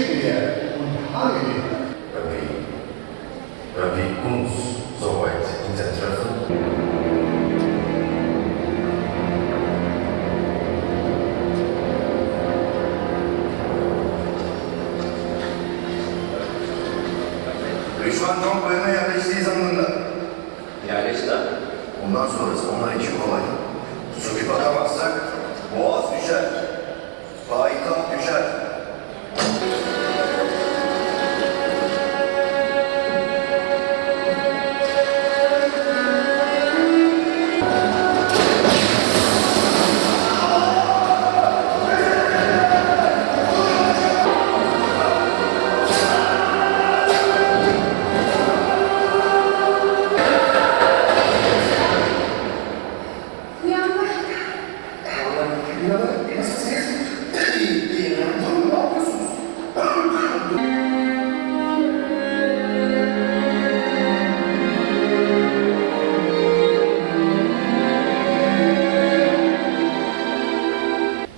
Makinia und Hamidi. Rabbi, Rabbi uns soweit in der Treffen. Düşman kamplarına yerleştiği zamanında. Yerleşti. Ondan sonrası onlar için kolay. Söküp atamazsak boğaz düşer.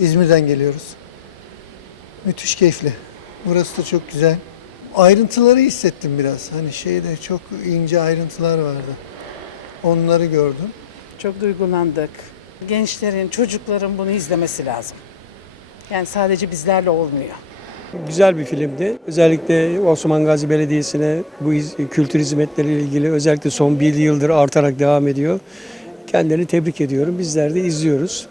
İzmir'den geliyoruz. Müthiş keyifli. Burası da çok güzel. Ayrıntıları hissettim biraz. Hani şeyde çok ince ayrıntılar vardı. Onları gördüm. Çok duygulandık. Gençlerin, çocukların bunu izlemesi lazım. Yani sadece bizlerle olmuyor. Güzel bir filmdi. Özellikle Osman Gazi Belediyesi'ne bu iz- kültür hizmetleriyle ilgili özellikle son bir yıldır artarak devam ediyor. Kendilerini tebrik ediyorum. Bizler de izliyoruz.